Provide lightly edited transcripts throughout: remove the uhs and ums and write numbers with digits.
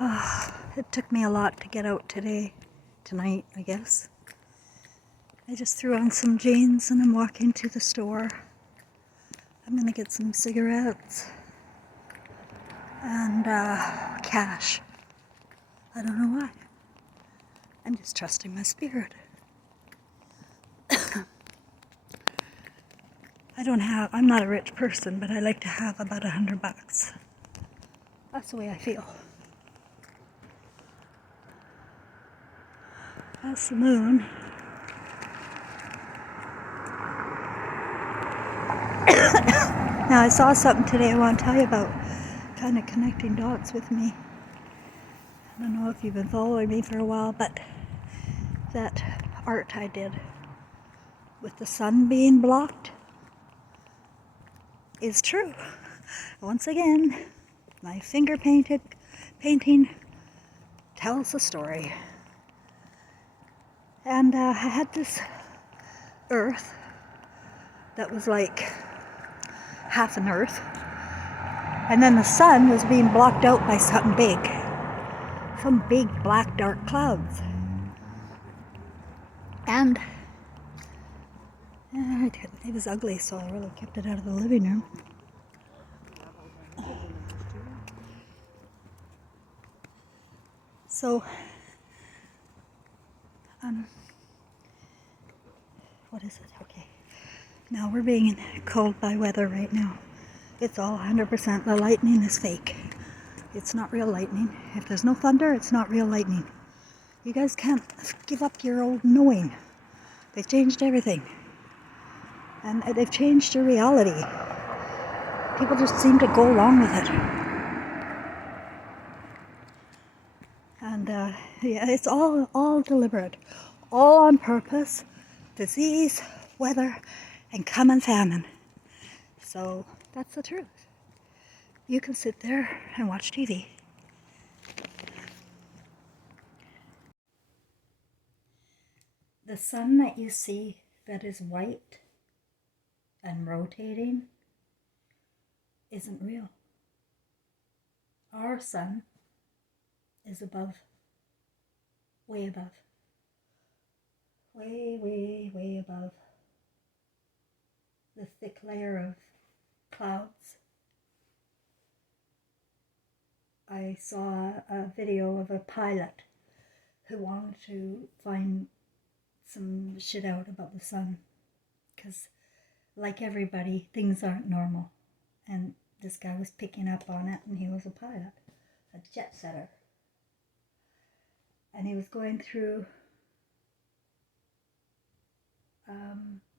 It took me a lot to get out tonight, I guess. I just threw on some jeans and I'm walking to the store. I'm gonna get some cigarettes and cash. I don't know why. I'm just trusting my spirit. I'm not a rich person, but I like to have about $100. That's the way I feel. That's the moon. Now I saw something today I want to tell you about, kind of connecting dots with me. I don't know if you've been following me for a while, but that art I did with the sun being blocked is true. Once again, my finger painting tells the story. And I had this earth that was like half an earth, and then the sun was being blocked out by something big, some big black dark clouds. And it was ugly, so I really kept it out of the living room. So, what is it? Okay. Now we're being called by weather right now. It's all 100%. The lightning is fake. It's not real lightning. If there's no thunder, it's not real lightning. You guys can't give up your old knowing. They've changed everything. And they've changed your reality. People just seem to go along with it. And yeah, it's all deliberate. All on purpose. Disease, weather, and coming famine. So that's the truth. You can sit there and watch TV. The sun that you see that is white and rotating isn't real. Our sun is above, way above, way above the thick layer of clouds. I saw a video of a pilot who wanted to find some shit out about the sun, because like everybody, things aren't normal, and this guy was picking up on it, and he was a pilot, a jet setter, and he was going through,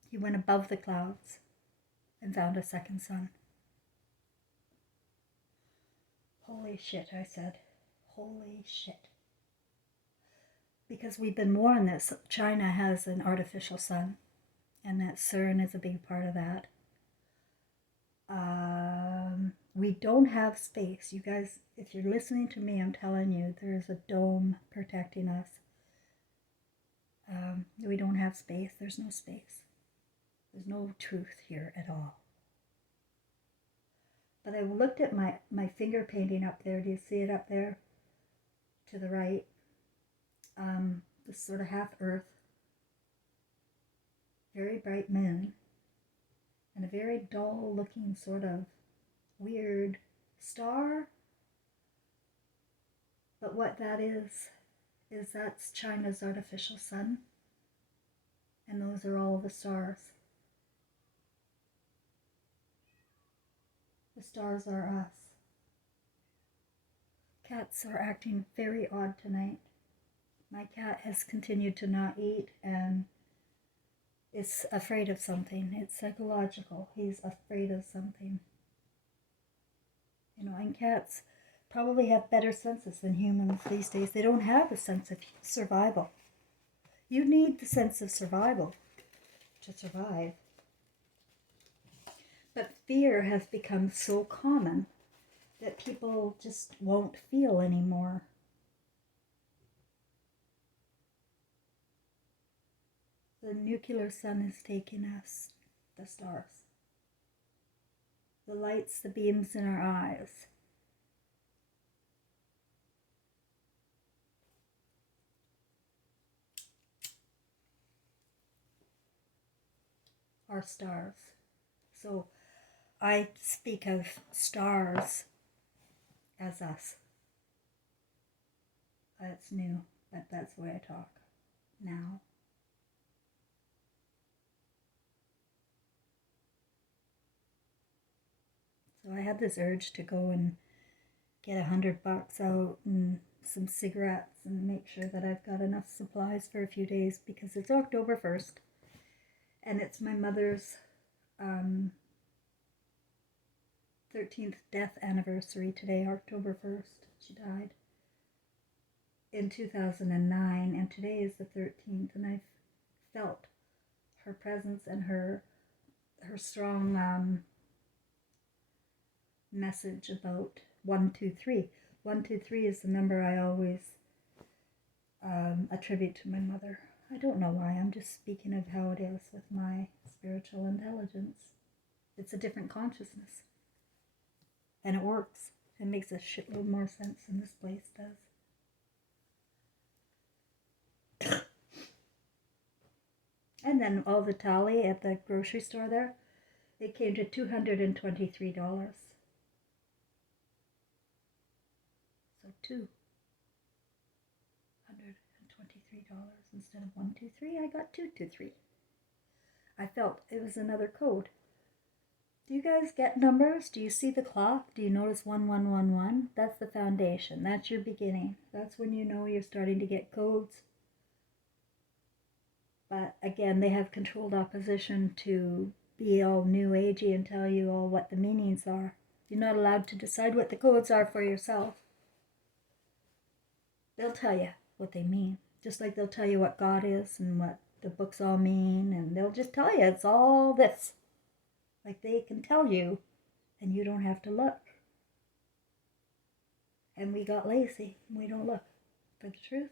he went above the clouds and found a second sun. Holy shit, I said. Holy shit. Because we've been warned that China has an artificial sun, and that CERN is a big part of that. We don't have space. You guys, if you're listening to me, I'm telling you, there's a dome protecting us. We don't have space. There's no space. There's no truth here at all. But I looked at my finger painting up there. Do you see it up there? To the right. This sort of half earth. Very bright moon. And a very dull looking sort of weird star. But what that is that's China's artificial sun. And those are all the stars. The stars are us. Cats are acting very odd tonight. My cat has continued to not eat and is afraid of something. It's psychological. He's afraid of something. You know, and cats probably have better senses than humans these days. They don't have a sense of survival. You need the sense of survival to survive. But fear has become so common that people just won't feel anymore. The nuclear sun is taking us, the stars. The lights, the beams in our eyes. are stars. So I speak of stars as us. That's new, but that's the way I talk now. So I had this urge to go and get $100 out and some cigarettes and make sure that I've got enough supplies for a few days, because it's October 1st and it's my mother's 13th death anniversary today, October 1st. She died in 2009 and today is the 13th, and I've felt her presence and her strong message about 123. 123 is the number I always attribute to my mother. I don't know why, I'm just speaking of how it is with my spiritual intelligence. It's a different consciousness. And it works. It makes a shitload more sense than this place does. And then all the tally at the grocery store there, it came to $223. So $223 instead of 123, I got 223. I felt it was another code. Do you guys get numbers? Do you see the clock? Do you notice 1111? That's the foundation. That's your beginning. That's when you know you're starting to get codes. But again, they have controlled opposition to be all new agey and tell you all what the meanings are. You're not allowed to decide what the codes are for yourself. They'll tell you what they mean. Just like they'll tell you what God is and what the books all mean. And they'll just tell you it's all this. Like they can tell you, and you don't have to look. And we got lazy, and we don't look for the truth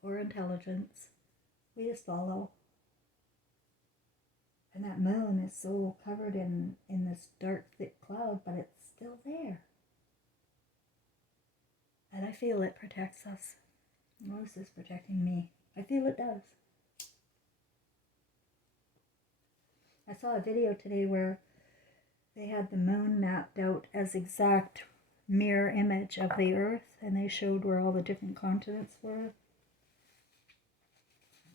or intelligence. We just follow. And that moon is so covered in this dark, thick cloud, but it's still there. And I feel it protects us. Most is protecting me. I feel it does. I saw a video today where they had the moon mapped out as exact mirror image of the earth, and they showed where all the different continents were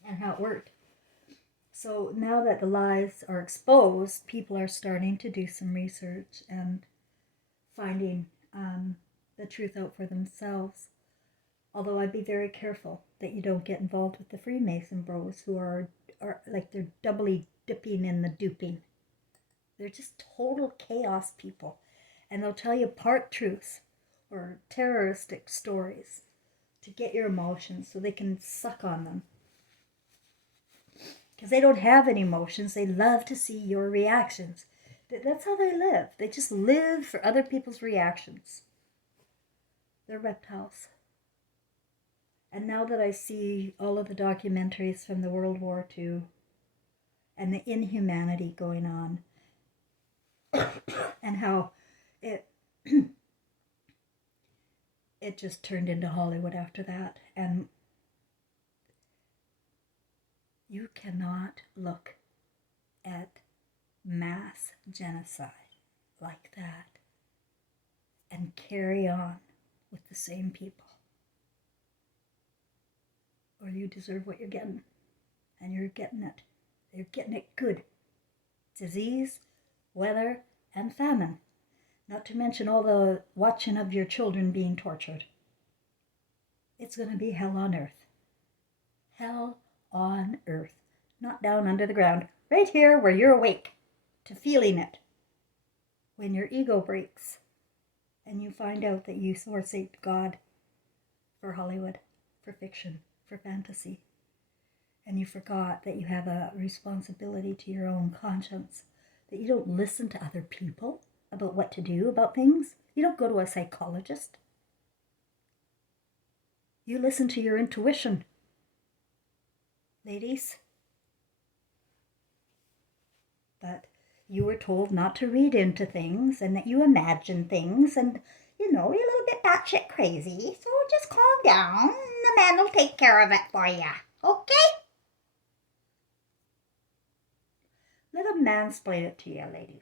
and how it worked. So now that the lies are exposed, people are starting to do some research and finding the truth out for themselves. Although I'd be very careful that you don't get involved with the Freemason bros who are like they're doubly dipping in the duping. They're just total chaos people. And they'll tell you part truths or terroristic stories to get your emotions so they can suck on them. Because they don't have any emotions. They love to see your reactions. That's how they live. They just live for other people's reactions. They're reptiles. And now that I see all of the documentaries from the World War II and the inhumanity going on, and how it just turned into Hollywood after that. And you cannot look at mass genocide like that and carry on with the same people, or you deserve what you're getting. And you're getting it. You're getting it good. Disease, weather, and famine. Not to mention all the watching of your children being tortured. It's going to be hell on earth. Hell on earth. Not down under the ground. Right here where you're awake to feeling it. When your ego breaks and you find out that you forsake God for Hollywood, for fiction, for fantasy. And you forgot that you have a responsibility to your own conscience. That you don't listen to other people about what to do about things. You don't go to a psychologist. You listen to your intuition. Ladies. But you were told not to read into things and that you imagine things and, you know, you're a little bit batshit crazy. So just calm down. The man will take care of it for you. Okay? Let him mansplain it to you, ladies.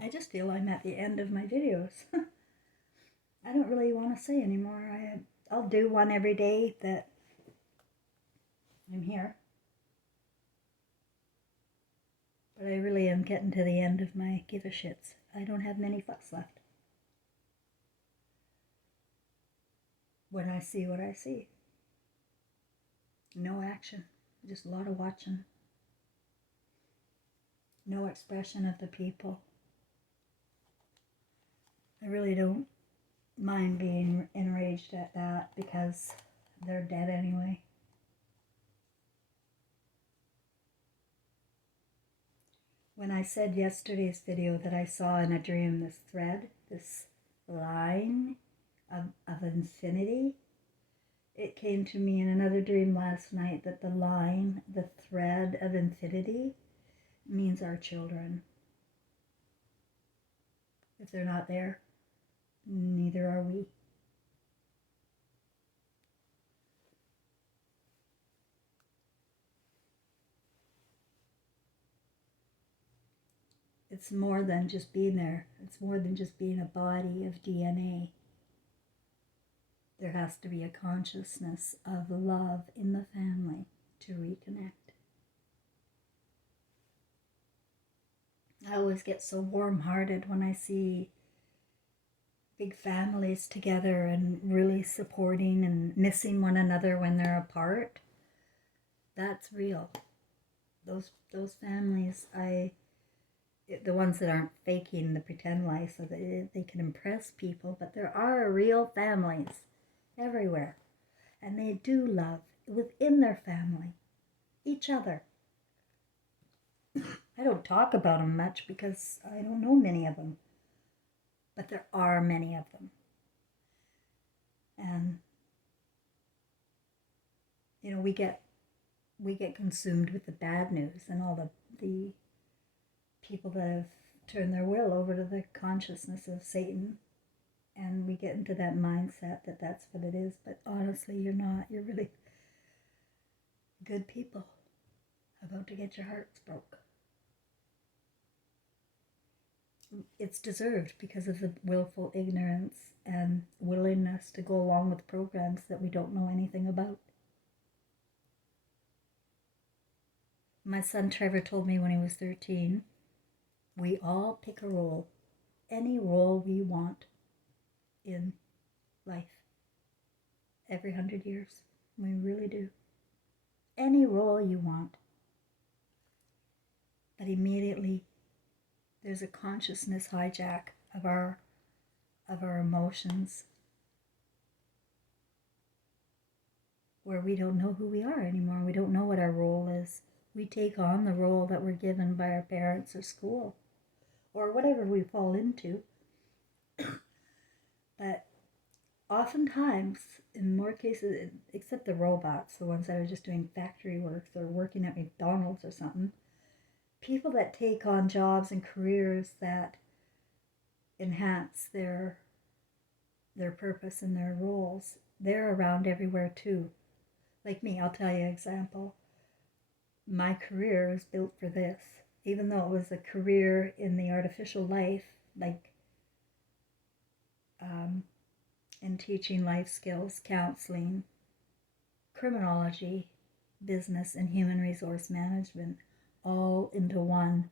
I just feel I'm at the end of my videos. I don't really want to say anymore. I'll do one every day that I'm here. But I really am getting to the end of my give a shits. I don't have many fucks left. When I see what I see. No action. Just a lot of watching. No expression of the people. I really don't mind being enraged at that because they're dead anyway. When I said yesterday's video that I saw in a dream this thread, this line of infinity, it came to me in another dream last night that the line, the thread of infinity, means our children. If they're not there, neither are we. It's more than just being there. It's more than just being a body of DNA. There has to be a consciousness of love in the family to reconnect. I always get so warm-hearted when I see big families together and really supporting and missing one another when they're apart. That's real. Those families, the ones that aren't faking the pretend life so that they can impress people, but there are real families everywhere, and they do love within their family each other. I don't talk about them much because I don't know many of them, but there are many of them. And you know, we get consumed with the bad news and all the people that have turned their will over to the consciousness of Satan, and we get into that mindset that that's what it is. But honestly, you're not. You're really good people about to get your hearts broke. It's deserved because of the willful ignorance and willingness to go along with programs that we don't know anything about. My son Trevor told me when he was 13, we all pick a role, any role we want in life. Every 100 years. We really do. Any role you want. But immediately there's a consciousness hijack of our emotions where we don't know who we are anymore. We don't know what our role is. We take on the role that we're given by our parents or school or whatever we fall into. But oftentimes, in more cases, except the robots, the ones that are just doing factory work or working at McDonald's or something, people that take on jobs and careers that enhance their purpose and their roles, they're around everywhere too. Like me, I'll tell you an example. My career is built for this. Even though it was a career in the artificial life, like in teaching life skills, counseling, criminology, business, and human resource management, all into one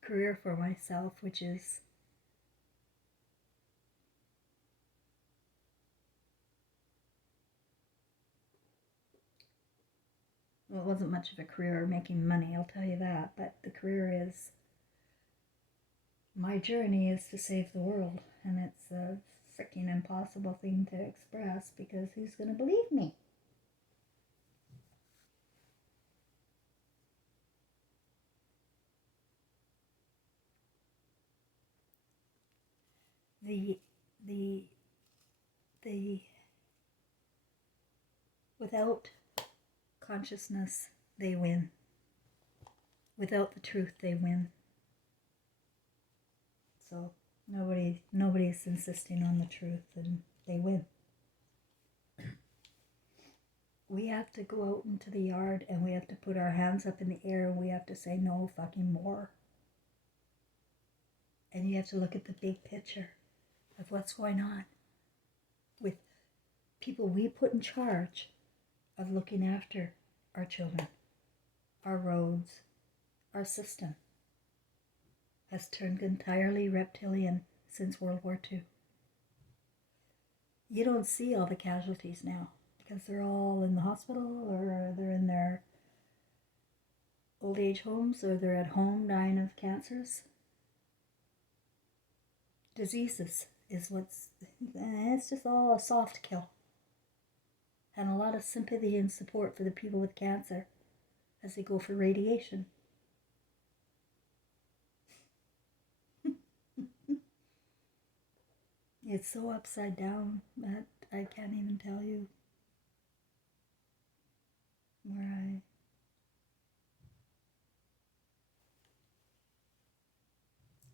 career for myself, which is well, it wasn't much of a career making money, I'll tell you that, but the career is, my journey is to save the world, and it's a freaking impossible thing to express because who's going to believe me? The without consciousness, they win. Without the truth, they win. So nobody's insisting on the truth, and they win. We have to go out into the yard and we have to put our hands up in the air and we have to say no fucking more. And you have to look at the big picture of what's going on with people we put in charge of looking after our children, our roads, our system has turned entirely reptilian since World War II. You don't see all the casualties now because they're all in the hospital or they're in their old age homes or they're at home dying of cancers. Diseases is it's just all a soft kill. And a lot of sympathy and support for the people with cancer as they go for radiation. It's so upside down that I can't even tell you where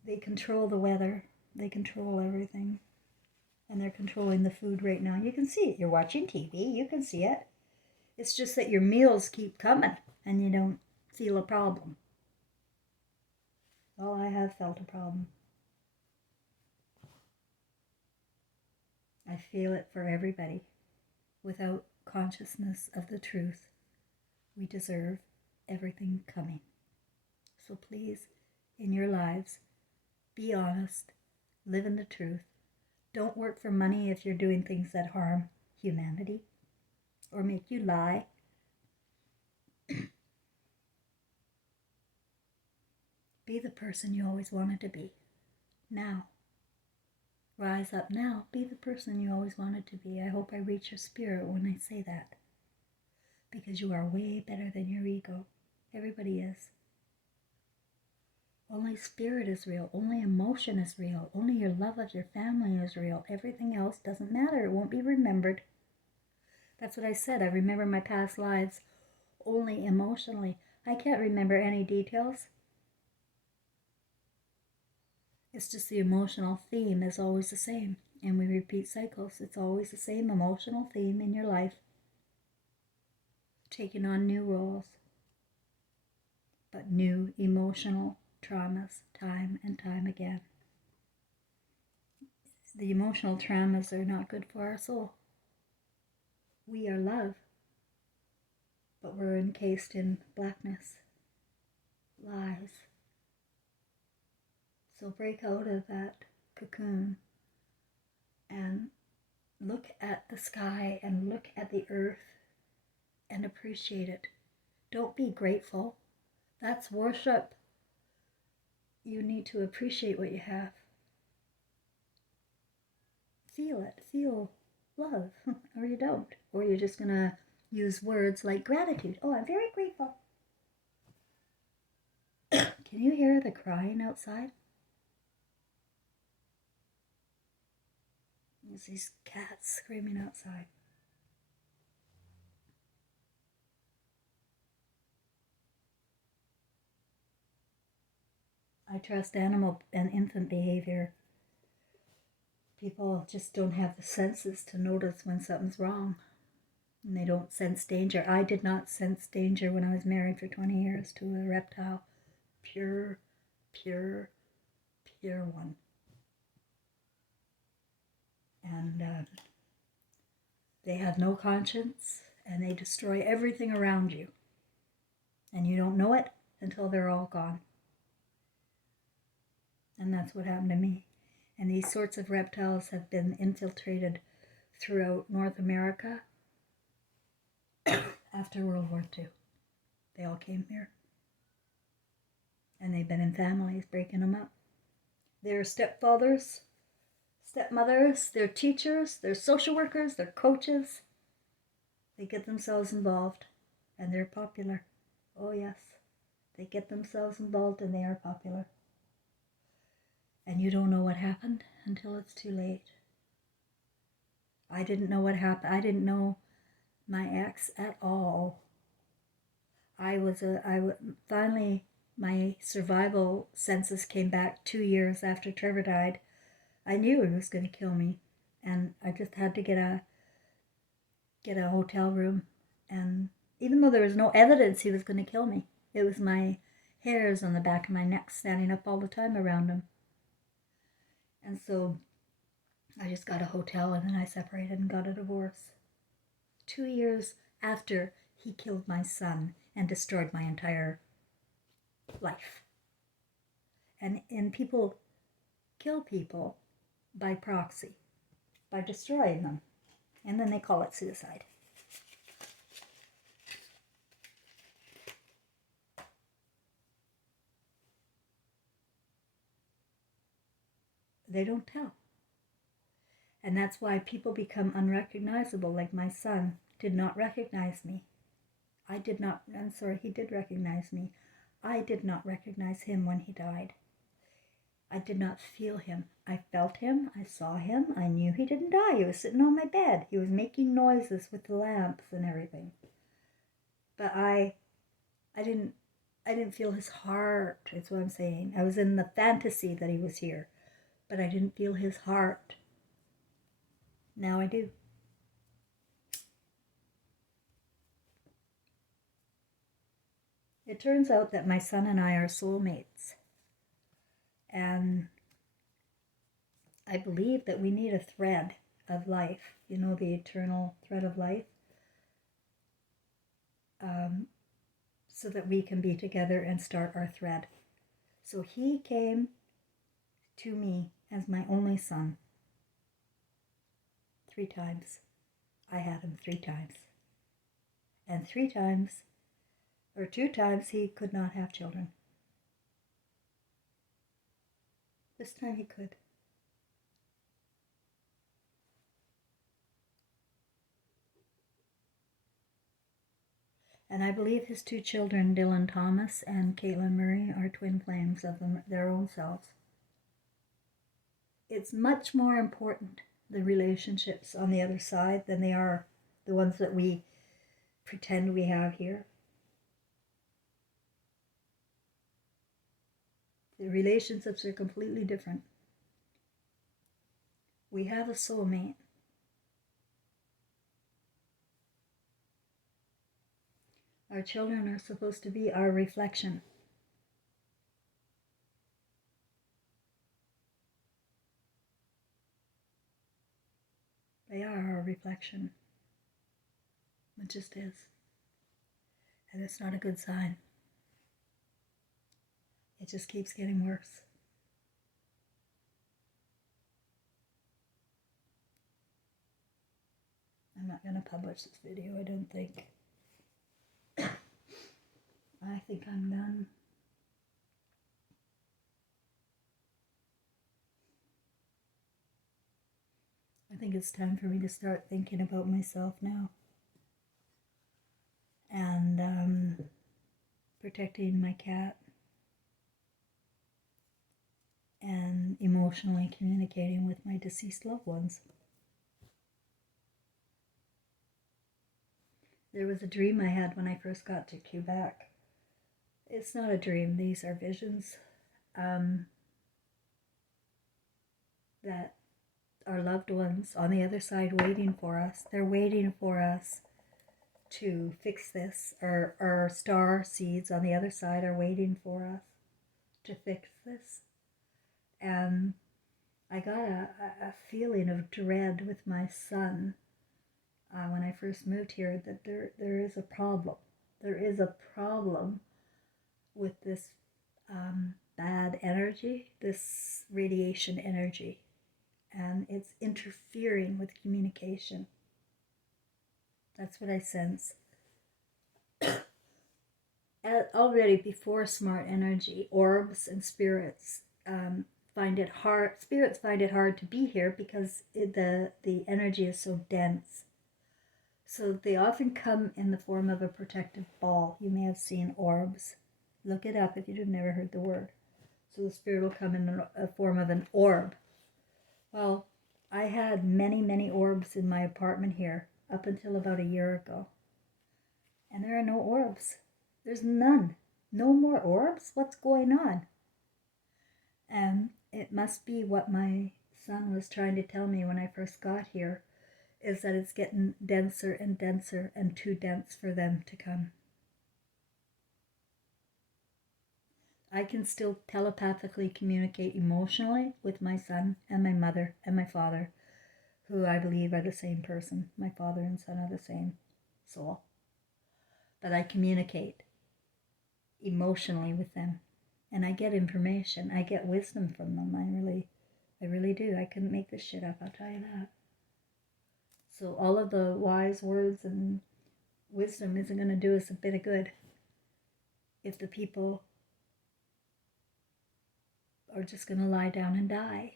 They control the weather. They control everything. And they're controlling the food right now. You can see it. You're watching TV. You can see it. It's just that your meals keep coming and you don't feel a problem. Well, I have felt a problem. I feel it for everybody. Without consciousness of the truth, we deserve everything coming. So please, in your lives, be honest, live in the truth. Don't work for money if you're doing things that harm humanity or make you lie. Be the person you always wanted to be. Now. Rise up now. Be the person you always wanted to be. I hope I reach your spirit when I say that. Because you are way better than your ego. Everybody is. Only spirit is real. Only emotion is real. Only your love of your family is real. Everything else doesn't matter. It won't be remembered. That's what I said. I remember my past lives only emotionally. I can't remember any details. It's just the emotional theme is always the same. And we repeat cycles. It's always the same emotional theme in your life. Taking on new roles. But new emotional traumas time and time again. The emotional traumas are not good for our soul. We are love. But we're encased in blackness. Lies. So break out of that cocoon and look at the sky and look at the earth and appreciate it. Don't be grateful. That's worship. You need to appreciate what you have. Feel it. Feel love. Or you don't. Or you're just going to use words like gratitude. Oh, I'm very grateful. Can you hear the crying outside? There's these cats screaming outside. I trust animal and infant behavior. People just don't have the senses to notice when something's wrong. And they don't sense danger. I did not sense danger when I was married for 20 years to a reptile. Pure one. And they have no conscience and they destroy everything around you. And you don't know it until they're all gone. And that's what happened to me. And these sorts of reptiles have been infiltrated throughout North America after World War II. They all came here. And they've been in families breaking them up. They're stepfathers, stepmothers, they're teachers, they're social workers, they're coaches. They get themselves involved and they're popular. Oh yes, they get themselves involved and they are popular. And you don't know what happened until it's too late. I didn't know what happened. I didn't know my ex at all. Finally my survival senses came back 2 years after Trevor died, I knew he was going to kill me, and I just had to get a hotel room. And even though there was no evidence he was going to kill me, it was my hairs on the back of my neck standing up all the time around him. And so I just got a hotel, and then I separated and got a divorce. 2 years after he killed my son and destroyed my entire life. And people kill people by proxy, by destroying them. And then they call it suicide. They don't tell. And that's why people become unrecognizable, like my son did not recognize me. He did recognize me. I did not recognize him when he died. I did not feel him. I felt him. I saw him. I knew he didn't die. He was sitting on my bed. He was making noises with the lamps and everything. But I didn't feel his heart. That's what I'm saying. I was in the fantasy that he was here, but I didn't feel his heart. Now I do. It turns out that my son and I are soulmates. And I believe that we need a thread of life, the eternal thread of life, so that we can be together and start our thread. So he came to me as my only son 3 times. I had him 3 times. And 2 times, he could not have children. This time he could. And I believe his 2 children, Dylan Thomas and Caitlin Murray, are twin flames of their own selves. It's much more important, the relationships on the other side, than they are the ones that we pretend we have here. The relationships are completely different. We have a soulmate. Our children are supposed to be our reflection. They are our reflection. It just is. And it's not a good sign. It just keeps getting worse. I'm not going to publish this video, I don't think. I think I'm done. I think it's time for me to start thinking about myself now. And protecting my cat. And emotionally communicating with my deceased loved ones. There was a dream I had when I first got to Quebec. It's not a dream, these are visions. That our loved ones on the other side waiting for us. They're waiting for us to fix this. Our star seeds on the other side are waiting for us to fix this. And I got a feeling of dread with my son when I first moved here, that there is a problem. There is a problem with this bad energy, this radiation energy, and it's interfering with communication. That's what I sense. Already before smart energy, orbs and spirits find it hard. Spirits find it hard to be here because the energy is so dense. So they often come in the form of a protective ball. You may have seen orbs. Look it up if you've never heard the word. So the spirit will come in a form of an orb. Well, I had many, many orbs in my apartment here up until about a year ago. And there are no orbs. There's none. No more orbs? What's going on? And it must be what my son was trying to tell me when I first got here, is that it's getting denser and denser and too dense for them to come. I can still telepathically communicate emotionally with my son and my mother and my father, who I believe are the same person. My father and son are the same soul. But I communicate emotionally with them. And I get information. I get wisdom from them. I really do. I couldn't make this shit up, I'll tell you that. So all of the wise words and wisdom isn't going to do us a bit of good if the people are just going to lie down and die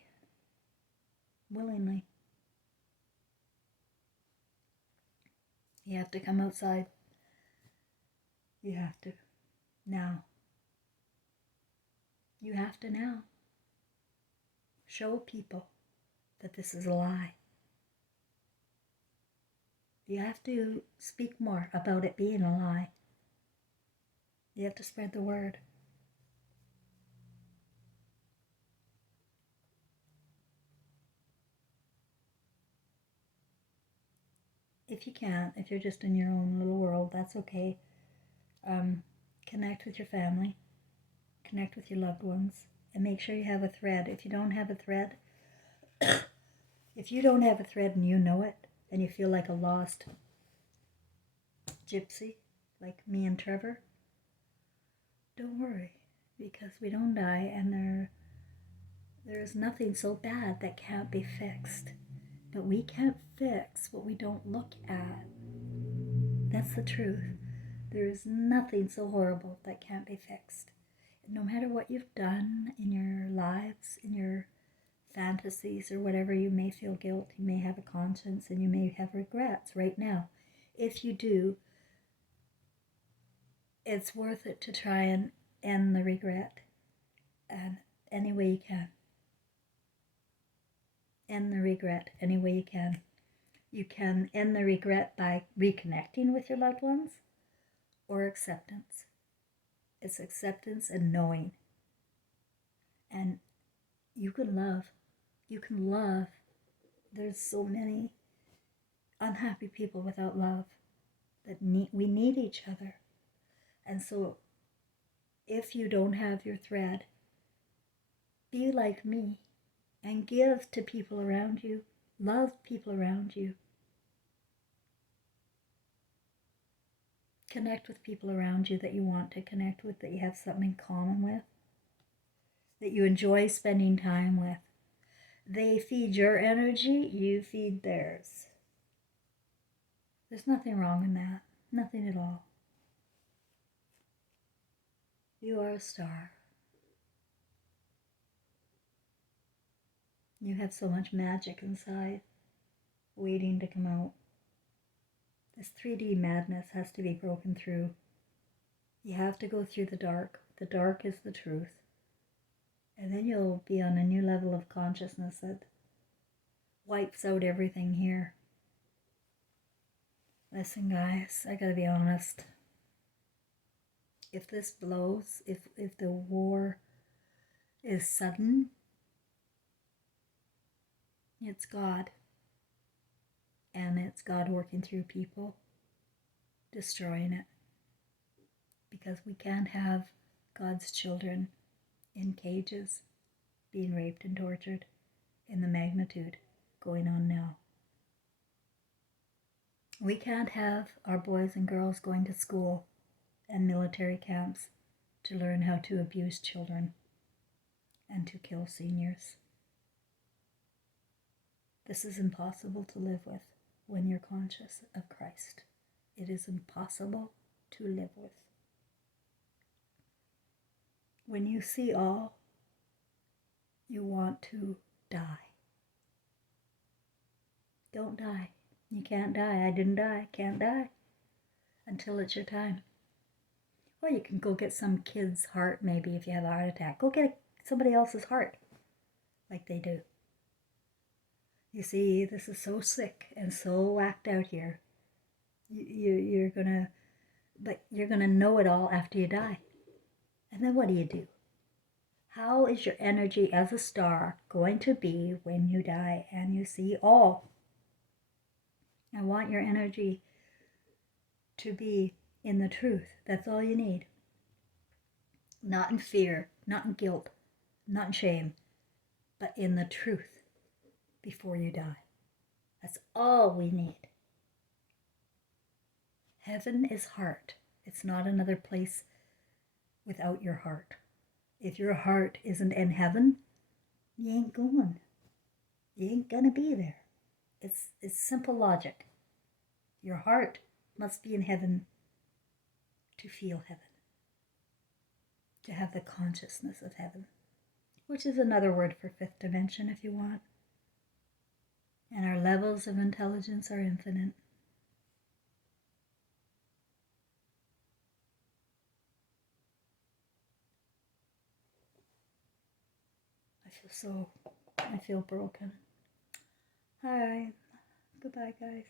willingly. You have to come outside. You have to. Now. You have to now. Show people that this is a lie. You have to speak more about it being a lie. You have to spread the word. If you can't, if you're just in your own little world, that's okay. Connect with your family, connect with your loved ones, and make sure you have a thread. If you don't have a thread, if you don't have a thread and you know it, and you feel like a lost gypsy, like me and Trevor, don't worry, because we don't die, and there is nothing so bad that can't be fixed. But we can't fix what we don't look at. That's the truth. There is nothing so horrible that can't be fixed. No matter what you've done in your lives, in your fantasies or whatever, you may feel guilt, you may have a conscience, and you may have regrets right now. If you do, it's worth it to try and end the regret and any way you can. End the regret any way you can. You can end the regret by reconnecting with your loved ones or acceptance. It's acceptance and knowing. And you can love. You can love. There's so many unhappy people without love that we need each other. And so if you don't have your thread, be like me and give to people around you. Love people around you. Connect with people around you that you want to connect with, that you have something in common with, that you enjoy spending time with. They feed your energy, you feed theirs. There's nothing wrong in that. Nothing at all. You are a star. You have so much magic inside, waiting to come out. This 3D madness has to be broken through. You have to go through the dark. The dark is the truth. And then you'll be on a new level of consciousness that wipes out everything here. Listen, guys, I gotta be honest. If this blows, if the war is sudden, it's God. And it's God working through people, destroying it. Because we can't have God's children in cages, being raped and tortured in the magnitude going on now. We can't have our boys and girls going to school and military camps to learn how to abuse children and to kill seniors. This is impossible to live with when you're conscious of Christ. It is impossible to live with. When you see all, you want to die. Don't die. You can't die. I didn't die. Can't die until it's your time. Well, you can go get some kid's heart maybe if you have a heart attack. Go get somebody else's heart like they do. You see, this is so sick and so whacked out here. You're gonna know it all after you die. And then what do? How is your energy as a star going to be when you die and you see all? I want your energy to be in the truth. That's all you need. Not in fear, not in guilt, not in shame, but in the truth before you die. That's all we need. Heaven is heart. It's not another place without your heart. If your heart isn't in heaven, you ain't going. You ain't gonna be there. It's simple logic. Your heart must be in heaven to feel heaven, to have the consciousness of heaven, which is another word for fifth dimension if you want. And our levels of intelligence are infinite. I feel broken. All right. Goodbye, guys.